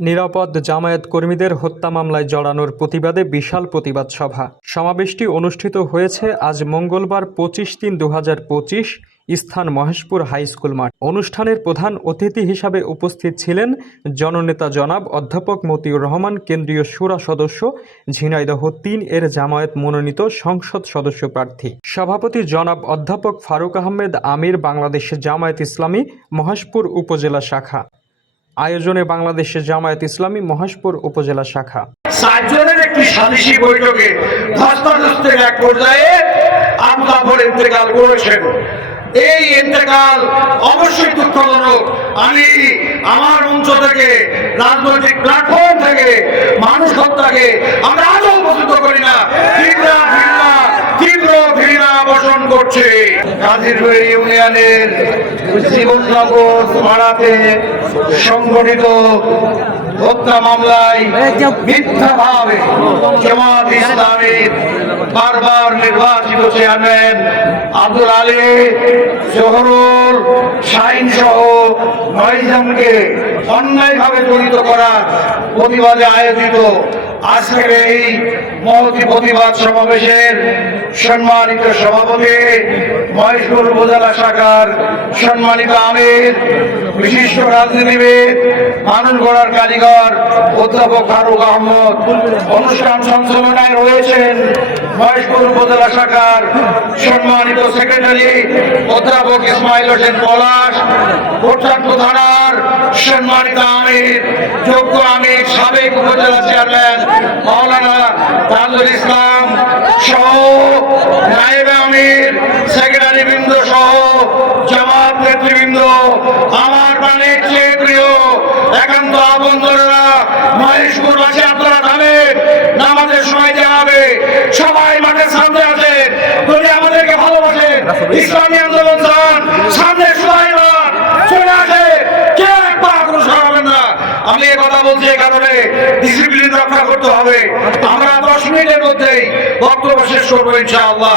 নিরাপদ জামায়াত কর্মীদের হত্যা মামলায় জড়ানোর প্রতিবাদে বিশাল প্রতিবাদ সভা। সমাবেশটি অনুষ্ঠিত হয়েছে আজ মঙ্গলবার পঁচিশ তিন দু স্থান মহেশপুর হাই স্কুল মাঠ। অনুষ্ঠানের প্রধান অতিথি হিসাবে উপস্থিত ছিলেন জননেতা জনাব অধ্যাপক মতিউর রহমান, কেন্দ্রীয় সুরা সদস্য ঝিনাইদহ তিন এর জামায়াত মনোনীত সংসদ সদস্য প্রার্থী। সভাপতি জনাব অধ্যাপক ফারুক আহমেদ আমির, বাংলাদেশ জামায়াত ইসলামী মহেশপুর উপজেলা শাখা। আয়োজনে বাংলাদেশের জামায়াত ইসলামী মহেশপুর উপজেলা শাখা। চারজনের একটি সালিশি বৈঠকে ধস্তাধস্তের এক পর্যায়ে আবু জাফর ইন্তেকাল করেছেন। এই ইন্তেকাল অবশ্যই দুঃখজনক। আমি আমার মঞ্চ থেকে, রাজনৈতিক প্ল্যাটফর্ম থেকে, মানুষ হত্যাকে আমরা আজও পছন্দ করি না তীব্র ঘৃণা তীব্র ঘৃণা পোষণ করছে ইউনিয়নের জীবননগর পাড়াতে সংগঠিত হত্যা মামলায় মিথ্যাভাবে জামাত ইসলামের বারবার নির্বাচিত চেয়ারম্যান আব্দুল আলী জহরুল শাহিন সহ নয়জনকে অন্যায়ভাবে জড়িত করার প্রতিবাদে আয়োজিত আজকের এই মহতি প্রতিবাদ সমাবেশের সম্মানিত সভাপতি মহেশপুর উপজেলা শাখার সম্মানিত আমির, বিশিষ্ট রাজনীতিবিদ মানুষ গড়ার কারিগর অধ্যাপক ফারুক আহমদ। অনুষ্ঠান সঞ্চালনায় রয়েছেন মহেশপুর উপজেলা শাখার সম্মানিত সেক্রেটারি অধ্যাপক ইসমাইল হোসেন পলাশ কোটচাট্ট থানার সম্মানিত আমির, যোগ্য আমির সাবেক উপজেলা চেয়ারম্যান মাওলানা তাজুল ইসলাম সহ নায়েব আমির, সেক্রেটারি বৃন্দ সহ জামাত নেতৃবৃন্দ, আমার প্রাণের চেয়ে প্রিয় একান্ত আবন্ধরা মহেশপুরবাসী আপনারা থামেন নামাজের সময় দেওয়া হবে সবাই মাঠের সামনে আসেন যদি আমাদেরকে ভালোবাসেন ইসলামী আন্দোলন চান সামনে সবাই মাঠ চলে আসে কেউ এক পা আক্রোশ করাবেন না আমি এই কথা বলছি কারণে ডিসিপ্লিন রক্ষা করতে হবে। আমরা দশ মিনিটের মধ্যেই বক্তব্য শেষ করব ইনশাআল্লাহ।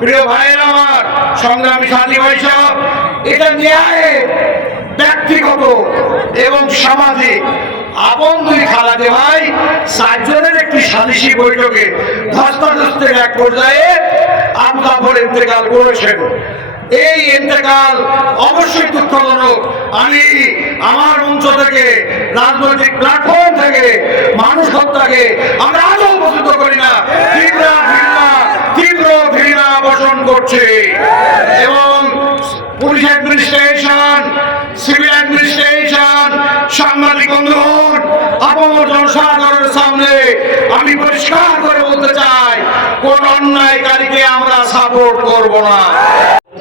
প্রিয় ভাইয়ের আমার, সংগ্রামী সাথী ভাই এটা ন্যায়, ব্যক্তিগত এবং সামাজিক আপন দুই খালাতে ভাই, চারজনের একটি সালিশি বৈঠকে ধস্তাধস্তের এক পর্যায়ে আবু জাফর ইন্তেকাল করেছেন। এই ইন্তেকাল অবশ্যই দুঃখজনক। আমি আমার মঞ্চ থেকে, রাজনৈতিক প্ল্যাটফর্ম থেকে, মানুষ হত্যাকে আমরা আজও পছন্দ করি না। তীব্র ঘৃণা তীব্র ঘৃণা করছে। এবং পুলিশ অ্যাডমিনিস্ট্রেশন সিভিল অ্যাডমিনিস্ট্রেশন সাংবাদিক আপামর জনসাধারণের সামনে আমি পরিষ্কার করে বলতে চাই, কোন অন্যায়কারীকে আমরা সাপোর্ট করব না।